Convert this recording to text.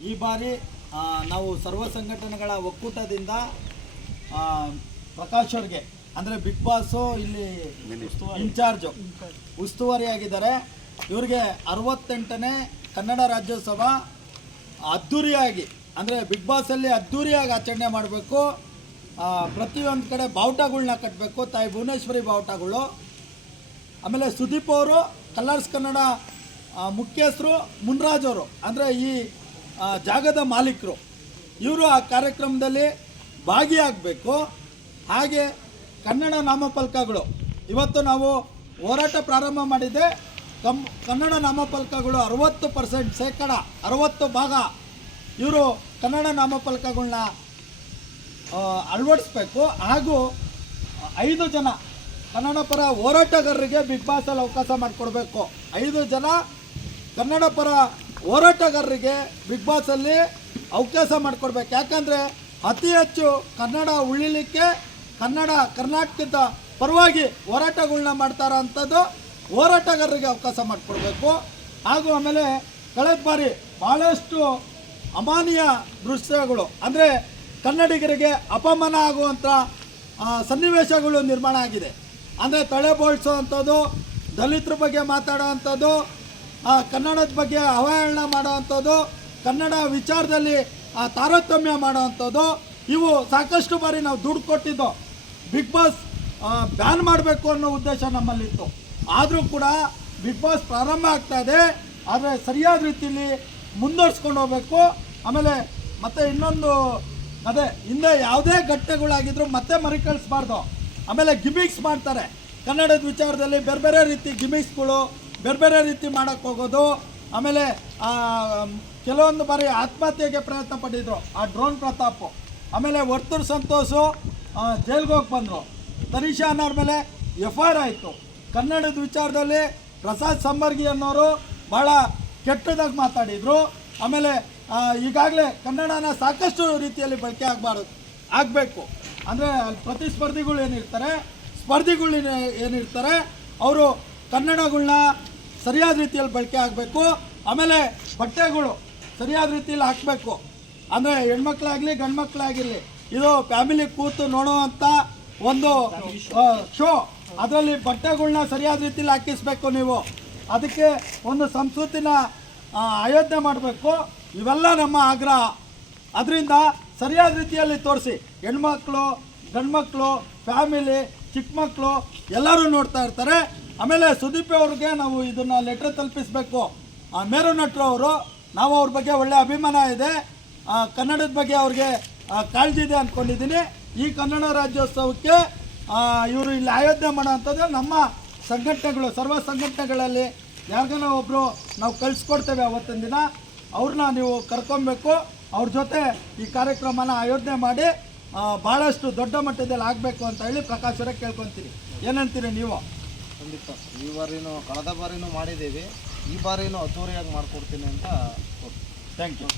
ಈ ಬಾರಿ ನಾವು ಸರ್ವ ಸಂಘಟನೆಗಳ ಒಕ್ಕೂಟದಿಂದ ಆ, ಪ್ರಕಾಶ್ ಅವ್ರಿಗೆ ಅಂದರೆ ಬಿಗ್ ಬಾಸು ಇಲ್ಲಿ ಇನ್ಚಾರ್ಜು ಉಸ್ತುವಾರಿಯಾಗಿದ್ದಾರೆ. ಇವ್ರಿಗೆ ಅರವತ್ತೆಂಟನೇ ಕನ್ನಡ ರಾಜ್ಯೋತ್ಸವ ಅದ್ದೂರಿಯಾಗಿ ಅಂದರೆ ಬಿಗ್ ಬಾಸಲ್ಲಿ ಅದ್ದೂರಿಯಾಗಿ ಆಚರಣೆ ಮಾಡಬೇಕು. ಪ್ರತಿಯೊಂದು ಕಡೆ ಬಾವುಟಗಳನ್ನ ಕಟ್ಟಬೇಕು ತಾಯಿ ಭುವನೇಶ್ವರಿ ಬಾವುಟಗಳು. ಆಮೇಲೆ ಸುದೀಪ್ ಅವರು ಕಲರ್ಸ್ ಕನ್ನಡ ಮುಖ್ಯಸ್ಥರು ಮುನ್ರಾಜ್ ಅವರು. ಅಂದರೆ ಈ ಜಾಗದ ಮಾಲೀಕರು. ಇವರು ಆ ಕಾರ್ಯಕ್ರಮದಲ್ಲಿ ಭಾಗಿಯಾಗಬೇಕು. ಹಾಗೆ ಕನ್ನಡ ನಾಮಫಲಕಗಳು. ಇವತ್ತು ನಾವು ಹೋರಾಟ ಪ್ರಾರಂಭ ಮಾಡಿದ್ದೆ. ಕಮ್, ಕನ್ನಡ ನಾಮಫಲಕಗಳು ಅರವತ್ತು ಪರ್ಸೆಂಟ್ ಶೇಕಡ ಅರವತ್ತು ಭಾಗ ಇವರು ಕನ್ನಡ ನಾಮಫಲಕಗಳನ್ನ ಅಳವಡಿಸ್ಬೇಕು. ಹಾಗೂ ಐದು ಜನ ಕನ್ನಡ ಪರ ಹೋರಾಟಗಾರರಿಗೆ ಬಿಗ್ ಬಾಸಲ್ಲಿ ಅವಕಾಶ ಮಾಡಿಕೊಡ್ಬೇಕು. ಐದು ಜನ ಕನ್ನಡ ಪರ ಹೋರಾಟಗಾರರಿಗೆ ಬಿಗ್ ಬಾಸಲ್ಲಿ ಅವಕಾಶ ಮಾಡಿಕೊಡ್ಬೇಕು. ಯಾಕಂದರೆ ಅತಿ ಹೆಚ್ಚು ಕನ್ನಡ ಉಳಿಲಿಕ್ಕೆ ಕನ್ನಡ, ಕರ್ನಾಟಕದ ಪರವಾಗಿ ಹೋರಾಟಗಳನ್ನ ಮಾಡ್ತಾರ ಅಂಥದ್ದು ಹೋರಾಟಗಾರರಿಗೆ ಅವಕಾಶ ಮಾಡಿಕೊಡ್ಬೇಕು. ಹಾಗೂ ಆಮೇಲೆ ಕಳೆದ ಬಾರಿ ಭಾಳಷ್ಟು ಅಮಾನೀಯ ದೃಶ್ಯಗಳು, ಅಂದರೆ ಕನ್ನಡಿಗರಿಗೆ ಅಪಮಾನ ಆಗುವಂಥ ಸನ್ನಿವೇಶಗಳು ನಿರ್ಮಾಣ ಆಗಿದೆ. ಅಂದರೆ ತಳೆ ಬೋಳ್ಸೋ ಅಂಥದ್ದು ದಲಿತರ ಬಗ್ಗೆ ಮಾತಾಡೋ ಅಂಥದ್ದು ಆ, ಕನ್ನಡದ ಬಗ್ಗೆ ಅವಹೇಳನ ಮಾಡೋ ಅಂಥದ್ದು ಕನ್ನಡ ವಿಚಾರದಲ್ಲಿ ಆ, ತಾರತಮ್ಯ ಮಾಡೋ ಅಂಥದ್ದು ಇವು ಸಾಕಷ್ಟು ಬಾರಿ ನಾವು ದುಡ್ಡು ಕೊಟ್ಟಿದ್ದು. ಬಿಗ್ ಬಾಸ್ ಬ್ಯಾನ್ ಮಾಡಬೇಕು ಅನ್ನೋ ಉದ್ದೇಶ ನಮ್ಮಲ್ಲಿತ್ತು. ಆದರೂ ಕೂಡ ಬಿಗ್ ಬಾಸ್ ಪ್ರಾರಂಭ ಆಗ್ತಾ ಇದೆ. ಆದರೆ ಸರಿಯಾದ ರೀತಿಯಲ್ಲಿ ಮುಂದುವರ್ಸ್ಕೊಂಡು ಹೋಗಬೇಕು. ಆಮೇಲೆ ಮತ್ತೆ ಇನ್ನೊಂದು ಅದೇ ಹಿಂದೆ ಯಾವುದೇ ಘಟನೆಗಳಾಗಿದ್ರು ಮತ್ತೆ ಮರುಕಳಿಸ್ಬಾರ್ದು ಆಮೇಲೆ ಗಿಮಿಕ್ಸ್ ಮಾಡ್ತಾರೆ. ಕನ್ನಡದ ವಿಚಾರದಲ್ಲಿ ಬೇರೆ ಬೇರೆ ರೀತಿ ಗಿಮಿಕ್ಸ್ಗಳು ಬೇರೆ ಬೇರೆ ರೀತಿ ಮಾಡೋಕ್ಕೆ ಹೋಗೋದು. ಆಮೇಲೆ ಕೆಲವೊಂದು ಬಾರಿ ಆತ್ಮಹತ್ಯೆಗೆ ಪ್ರಯತ್ನ ಪಟ್ಟಿದ್ರು. ಆ ಡ್ರೋನ್ ಪ್ರತಾಪು. ಆಮೇಲೆ ವರ್ತೂರ್ ಸಂತೋಷು ಜೈಲ್ಗೆ ಹೋಗಿ ಬಂದರು. ತನಿಷಾ ಅನ್ನೋರ ಮೇಲೆ ಎಫ್ ಐ ಆರ್ ಆಯಿತು. ಕನ್ನಡದ ವಿಚಾರದಲ್ಲಿ ಪ್ರಸಾದ್ ಸಂಬರ್ಗಿ ಅನ್ನೋರು ಭಾಳ ಕೆಟ್ಟದಾಗಿ ಮಾತಾಡಿದರು. ಆಮೇಲೆ ಈಗಾಗಲೇ ಕನ್ನಡನ ಸಾಕಷ್ಟು ರೀತಿಯಲ್ಲಿ ಬಳಕೆ ಆಗಬಾರ್ದು, ಆಗಬೇಕು. ಅಂದರೆ ಪ್ರತಿಸ್ಪರ್ಧಿಗಳು ಏನಿರ್ತಾರೆ, ಸ್ಪರ್ಧಿಗಳು ಏನ್- ಏನಿರ್ತಾರೆ, ಅವರು ಕನ್ನಡಗಳನ್ನ ಸರಿಯಾದ ರೀತಿಯಲ್ಲಿ ಬಳಕೆ ಆಗಬೇಕು. ಆಮೇಲೆ ಬಟ್ಟೆಗಳು ಸರಿಯಾದ ರೀತಿಯಲ್ಲಿ ಹಾಕಬೇಕು. ಅಂದರೆ ಹೆಣ್ಮಕ್ಳಾಗಲಿ ಗಂಡು ಮಕ್ಕಳಾಗಿರಲಿ ಇದು ಫ್ಯಾಮಿಲಿ ಕೂತು ನೋಡುವಂಥ ಒಂದು ಶೋ ಅದರಲ್ಲಿ ಬಟ್ಟೆಗಳನ್ನ ಸರಿಯಾದ ರೀತಿಯಲ್ಲಿ ಹಾಕಿಸ್ಬೇಕು ನೀವು. ಅದಕ್ಕೆ ಒಂದು ಸಂಸ್ಕೃತಿನ ಅಯೋಧ್ಯೆ ಮಾಡಬೇಕು. ಇವೆಲ್ಲ ನಮ್ಮ ಆಗ್ರಹ. ಅದರಿಂದ ಸರಿಯಾದ ರೀತಿಯಲ್ಲಿ ತೋರಿಸಿ. ಹೆಣ್ಮಕ್ಳು, ಗಂಡ್ಮಕ್ಳು, ಫ್ಯಾಮಿಲಿ ಚಿಕ್ಕ ಮಕ್ಕಳು ಎಲ್ಲರೂ ನೋಡ್ತಾ ಇರ್ತಾರೆ. ಆಮೇಲೆ ಸುದೀಪ್ ಅವ್ರಿಗೆ ನಾವು ಇದನ್ನು ಲೆಟ್ರ್ ತಲುಪಿಸ್ಬೇಕು. ಮೇರು ನಟ್ರು ಅವರು, ನಾವು ಅವ್ರ ಬಗ್ಗೆ ಒಳ್ಳೆ ಅಭಿಮಾನ ಇದೆ. ಕನ್ನಡದ ಬಗ್ಗೆ ಅವ್ರಿಗೆ ಕಾಳಜಿ ಇದೆ ಅಂದ್ಕೊಂಡಿದ್ದೀನಿ ಈ ಕನ್ನಡ ರಾಜ್ಯೋತ್ಸವಕ್ಕೆ ಇವರು ಇಲ್ಲಿ ಆಯೋಜನೆ ಮಾಡೋವಂಥದ್ದು ನಮ್ಮ ಸಂಘಟನೆಗಳು, ಸರ್ವ ಸಂಘಟನೆಗಳಲ್ಲಿ ಯಾರಿಗಾನ ಒಬ್ಬರು ನಾವು ಕಳಿಸ್ಕೊಡ್ತೇವೆ ಅವತ್ತಿನ ದಿನ. ಅವ್ರನ್ನ ನೀವು ಕರ್ಕೊಬೇಕು. ಅವ್ರ ಜೊತೆ ಈ ಕಾರ್ಯಕ್ರಮನ ಆಯೋಜನೆ ಮಾಡಿ ಭಾಳಷ್ಟು ದೊಡ್ಡ ಮಟ್ಟದಲ್ಲಿ ಆಗಬೇಕು ಅಂತ ಹೇಳಿ ಪ್ರಕಾಶರ ಕೇಳ್ಕೊತೀರಿ. ಏನಂತೀರಿ ನೀವು? ಖಂಡಿತ. ಈ ಬಾರಿನೂ ಕಳೆದ ಬಾರಿನೂ ಮಾಡಿದ್ದೀವಿ. ಈ ಬಾರಿನೂ ಅದ್ದೂರಿಯಾಗಿ ಮಾಡಿಕೊಡ್ತೀನಿ ಅಂತ ಥ್ಯಾಂಕ್ ಯು